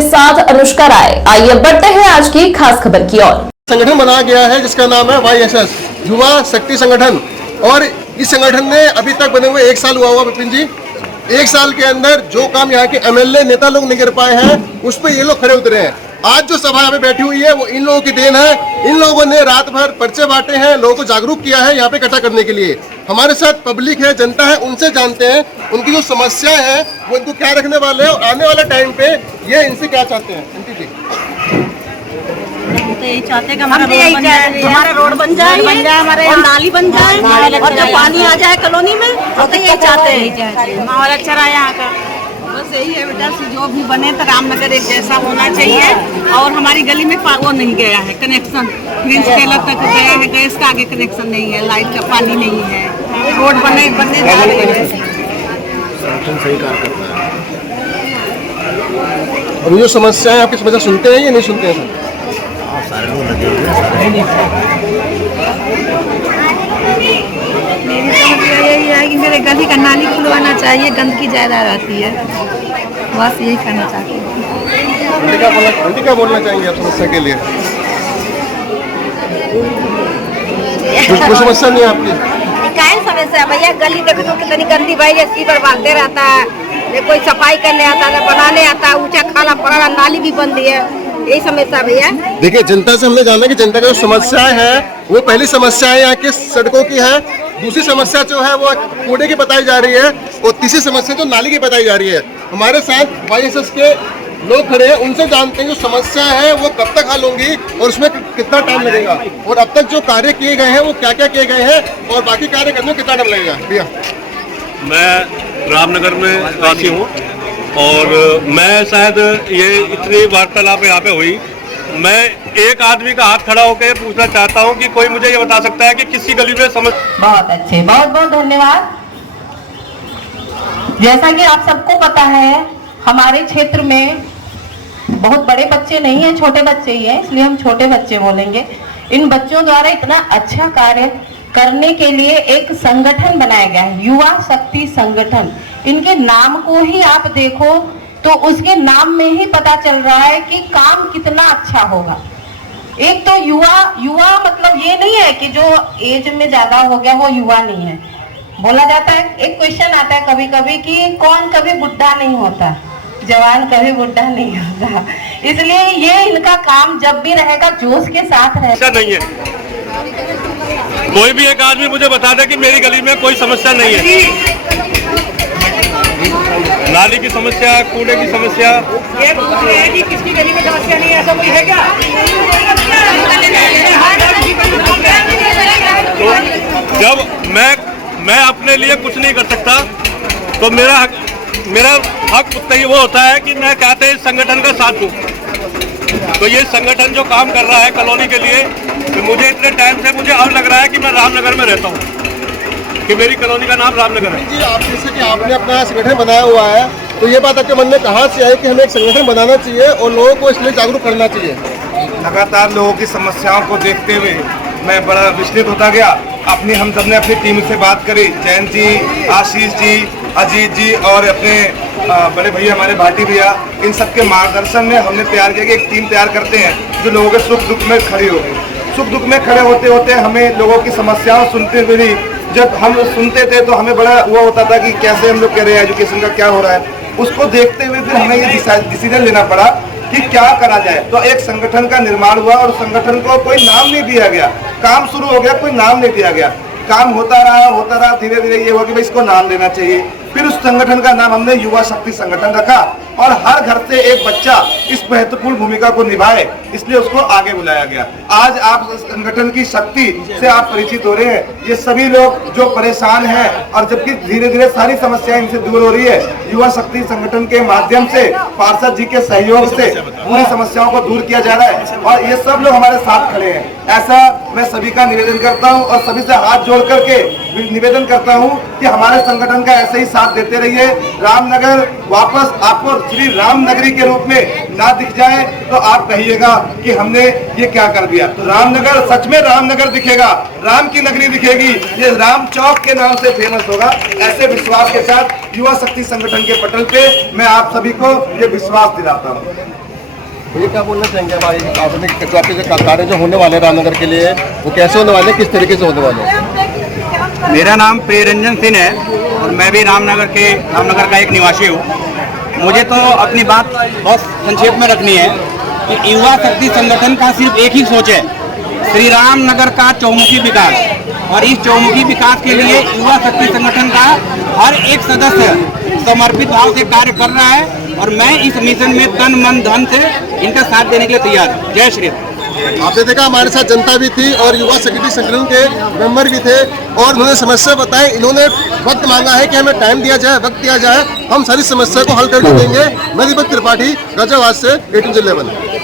के साथ अनुष्का राय। आइए बढ़ते हैं आज की खास खबर की ओर। संगठन बनाया गया है जिसका नाम है YSS युवा शक्ति संगठन, और इस संगठन ने अभी तक बने हुए 1 साल हुआ विपिन जी। 1 साल के अंदर जो काम यहाँ के MLA नेता लोग नहीं कर पाए हैं उस पर ये लोग खड़े उतरे हैं। आज जो सभा यहाँ पे बैठी हुई है वो इन लोगों की देन है। इन लोगों ने रात भर पर्चे बांटे हैं, लोगों को जागरूक किया है यहाँ पे इकट्ठा करने के लिए। हमारे साथ पब्लिक है, जनता है, उनसे जानते हैं उनकी जो समस्या है वो इनको क्या रखने वाले हैं और आने वाले टाइम पे ये इनसे क्या चाहते हैं। आंटी जी तो यही चाहते हैं कि हमारा रोड बन जाए, हमारे और नाली बन जाए और जब पानी आ जाए कॉलोनी में तो यही चाहते हैं। माहौल अच्छा रहा यहाँ का, बस यही है बेटा। जो भी बने तो रामनगर एक जैसा होना चाहिए। और हमारी गली में वो नहीं गया है कनेक्शन, प्रिंस टेलर तक गया है, गैस का आगे कनेक्शन नहीं है, लाइट का पानी नहीं है, रोड बनने जा रहे हैं। सही कार्य करता है। और जो समस्या है आपकी समस्या सुनते हैं या नहीं सुनते हैं सर? मेरी समझ यही है कि मेरे गली का नाली खुलवाना चाहिए, गंदगी ज़्यादा रहती है, बस यही करना चाहती हूँ। आंटी क्या बोलना चाहेंगे आप समस्या के लिए? कुछ समस्या नहीं है आपकी? क्या समस्या भैया? गली देखो तो कितनी गंदी भाई है, सीवर बांधते रहता है, ये कोई सफाई करने आता है, बनाने आता है, ऊंचा खाला पड़ा, नाली भी बंद है, यही समस्या भैया। देखिए जनता से हमने जाना कि जनता की जो समस्याएं है वो पहली समस्या यहाँ की सड़कों की है, दूसरी समस्या जो है वो कूड़े की बताई जा रही है, और तीसरी समस्या जो नाली की बताई जा रही है। हमारे साथ YSS के लोग खड़े हैं, उनसे जानते हैं जो समस्या है वो कब तक हल होंगी और उसमें कितना टाइम लगेगा, और अब तक जो कार्य किए गए हैं वो क्या क्या किए गए हैं, और बाकी कार्य करने में कितना टाइम लगेगा। भैया मैं रामनगर में वासी हूँ और मैं शायद ये इतनी वार्तालाप यहाँ पे हुई, मैं एक आदमी का हाथ खड़ा होकर पूछना चाहता हूँ कि कोई मुझे ये बता सकता है कि किसी गली में बहुत अच्छे, बहुत बहुत धन्यवाद। जैसा कि आप सबको पता है हमारे क्षेत्र में बहुत बड़े बच्चे नहीं हैं, छोटे बच्चे ही हैं, इसलिए हम छोटे बच्चे बोलेंगे। इन बच्चों द्वारा इतना अच्छा कार्य करने के लिए एक संगठन बनाया गया है, युवा शक्ति संगठन। इनके नाम को ही आप देखो तो उसके नाम में ही पता चल रहा है कि काम कितना अच्छा होगा। एक तो युवा मतलब ये नहीं है कि जो एज में ज्यादा हो गया वो युवा नहीं है। बोला जाता है, एक क्वेश्चन आता है कभी कभी कि कौन कभी बुढ़ा नहीं होता, जवान कभी बुढ़ा नहीं होता, इसलिए ये इनका काम जब भी रहेगा जोश के साथ रहेगा। नहीं है, कोई भी एक आदमी मुझे बता दे कि मेरी गली में कोई समस्या नहीं है। नाली की समस्या, कूड़े की समस्या, ये पूछ रहे हैं कि किसकी गली में समस्या नहीं है, ऐसा कोई है क्या? तो जब मैं अपने लिए कुछ नहीं कर सकता तो मेरा हक उतना ही वो होता है कि मैं कहते हैं इस संगठन का साथ दूं। तो ये संगठन जो काम कर रहा है कॉलोनी के लिए, तो मुझे इतने टाइम से मुझे अब लग रहा है कि मैं रामनगर में रहता हूँ, कि मेरी कॉलोनी का नाम रामनगर है। जी आप जैसे कि आपने अपना संगठन बनाया हुआ है, तो ये बात आपके मन में कहाँ से आई कि हमें एक संगठन बनाना चाहिए और लोगों को इसलिए जागरूक करना चाहिए? लगातार लोगों की समस्याओं को देखते हुए मैं बड़ा विचलित होता गया। हम सबने अपनी टीम से बात करी, जैन जी, आशीष जी, अजीत जी और अपने बड़े भैया हमारे भाटी भैया, इन सब के मार्गदर्शन में हमने तैयार किया कि एक टीम तैयार करते हैं जो लोगों के सुख दुख में खड़ी होगी। सुख दुख में खड़े होते होते हमें लोगों की समस्याओं सुनते हुए भी जब हम सुनते थे तो हमें बड़ा वो होता था कि कैसे हम लोग कह रहे हैं, एजुकेशन का क्या हो रहा है, उसको देखते हुए फिर हमें ये डिसीजन लेना पड़ा कि क्या करा जाए। तो एक संगठन का निर्माण हुआ और संगठन को कोई नाम नहीं दिया गया, काम शुरू हो गया, कोई नाम नहीं दिया गया, काम होता रहा, धीरे धीरे ये हुआ कि भाई इसको नाम देना चाहिए। फिर उस संगठन का नाम हमने युवा शक्ति संगठन रखा और हर घर से एक बच्चा इस महत्वपूर्ण भूमिका को निभाए, इसलिए उसको आगे बुलाया गया। आज आप संगठन की शक्ति से आप परिचित हो रहे हैं। ये सभी लोग जो परेशान हैं और जबकि धीरे धीरे सारी समस्याएं इनसे दूर हो रही है, युवा शक्ति संगठन के माध्यम से पार्षद जी के सहयोग से पूरी समस्याओं को दूर किया जा रहा है और ये सब लोग हमारे साथ खड़े हैं। ऐसा मैं सभी का निवेदन करता हूं और सभी से हाथ जोड़ करके निवेदन करता हूं कि हमारे संगठन का ऐसे ही साथ देते रहिए। रामनगर वापस आपको श्री राम नगरी के रूप में ना दिख जाए तो आप कहिएगा कि हमने ये क्या कर दिया। तो रामनगर सच में रामनगर दिखेगा, राम की नगरी दिखेगी, ये राम चौक के नाम से फेमस होगा। ऐसे विश्वास के साथ युवा शक्ति संगठन के पटल पे मैं आप सभी को ये विश्वास दिलाता हूँ। ये क्या बोलना चाहेंगे हमारे आपके जो कार्य जो होने वाले हैं रामनगर के लिए, वो कैसे होने वाले हैं, किस तरीके से होने वाले हैं? मेरा नाम प्रियरंजन सिंह है और मैं भी रामनगर का एक निवासी हूँ। मुझे तो अपनी बात बहुत संक्षेप में रखनी है कि युवा शक्ति संगठन का सिर्फ एक ही सोच है, श्री रामनगर का चौमुखी विकास। और इस चौमुखी विकास के लिए युवा शक्ति संगठन का हर एक सदस्य समर्पित भाव से कार्य कर रहा है और मैं इस मिशन में तन मन धन से इनका साथ देने के लिए तैयार हूँ। जय श्री राम। आपने देखा हमारे साथ जनता भी थी और युवा शक्ति संगठन के मेंबर भी थे और उन्होंने समस्या बताई। इन्होंने वक्त मांगा है कि हमें टाइम दिया जाए, वक्त दिया जाए, हम सारी समस्या को हल करके देंगे। मैं दीपक त्रिपाठी, गाजियाबाद से 18 11।